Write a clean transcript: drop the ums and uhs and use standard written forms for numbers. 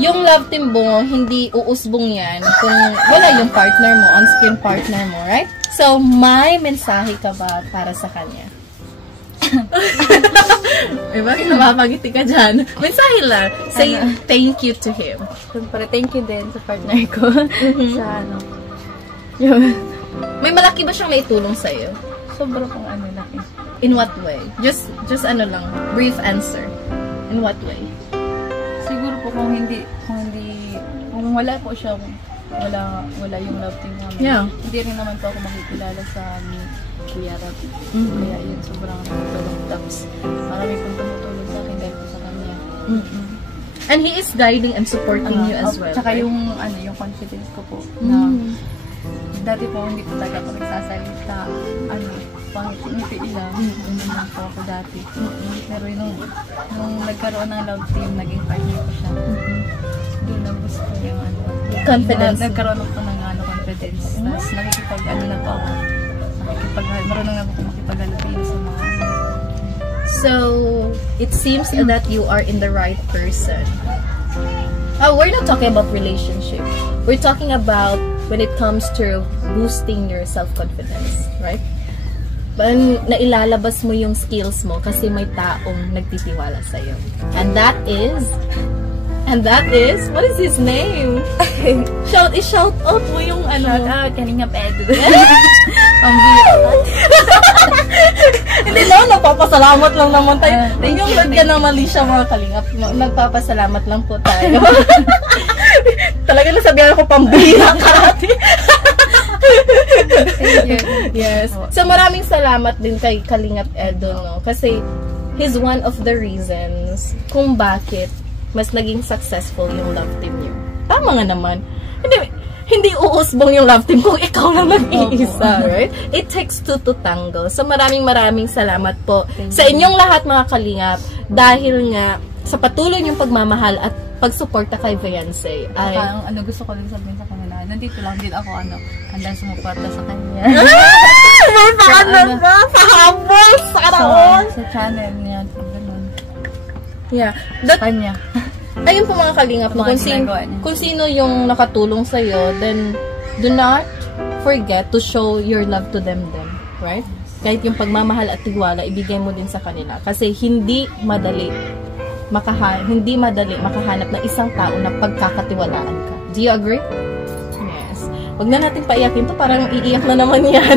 yung love team mo, hindi uusbong yan kung wala yung partner mo, on-screen partner mo, right? So, may mensahe ka ba para sa kanya? Bakit napapagiti ka dyan? Mensahe lang. Say thank you to him. Siyempre, thank you din sa partner ko. Sa ano. Yun. May malaki ba siyang naitulong sa'yo? Sobrang kung ano laki. In what way? Just ano lang, brief answer. In what way? Siguro po kung wala po siya, wala yung love team namin. Yeah. Hindi rin naman po ako makikilala sa Kuya Rob. Kaya yun, sobrang tulong. Tapos, marami pong tumutulong sa akin dahil po sa kanya. And he is guiding and supporting you as well. Tsaka yung confidence ko po. Na, dati po, hindi po talaga ako nagsasalita. Pangiti lang. Ganun lang po ako dati. Pero nung nagkaroon ng love team, naging partner ko siya. Doon ang gusto ko yung confidence. Nagkaroon ako ng confidence. Tapos na po ako. Marunong na po makipag-alipin sa mga So, it seems that you are in the right person. Oh, we're not talking about relationship. We're talking about when it comes to boosting your self-confidence, right? Nailalabas mo yung skills mo kasi may taong nagtitiwala sa'yo. And that is, what is his name? Shout out mo yung Shout out, kanina Pedro. Hindi lang, nagpapasalamat lang naman tayo. Yung lagyan ng mali siya mga kalingap. Nagpapasalamat lang po tayo. Talaga nasabihan ko pambira ka. Yes. So maraming salamat din kay Kalingap Edo, no? Kasi he's one of the reasons kung bakit mas naging successful yung love team niyo. Tama nga naman. Hindi uusbong yung love team kung ikaw lang mag-iisa, right? It takes two to tango. So maraming salamat po sa inyong lahat mga kalingap dahil nga sa patuloy niyong pagmamahal at pagsuporta kay Viance. Gusto ko din sabihin sa kanila, nandito lang din ako, handang sumuporta sa kanya. May paano ba? Pahabol! Sa karaon! Sa channel niya, ganun. Yeah. Sa kanya. Ayun po mga kalingap, no, kung sino yung nakatulong sa'yo, then do not forget to show your love to them, right? Kahit yung pagmamahal at tiwala, ibigay mo din sa kanila. Kasi hindi madali makahanap ng isang tao na pagkakatiwalaan ka. Do you agree? Yes. Wag na natin paiyakin to, parang iiyak na naman yan.